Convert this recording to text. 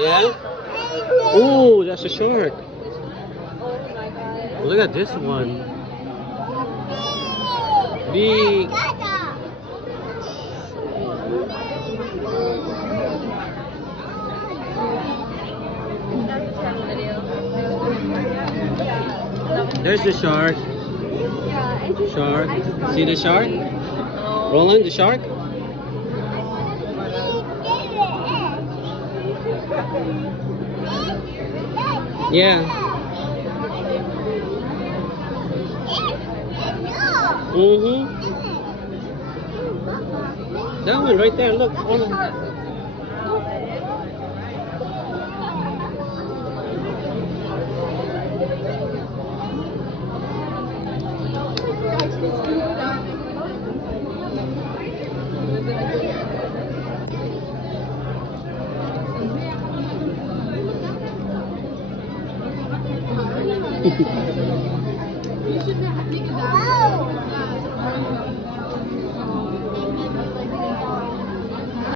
Yeah? Oh, that's a shark. Look at this one. Big. There's the shark. Shark. See the shark? Roland, the shark? Yeah. Mm-hmm. That one right there, look.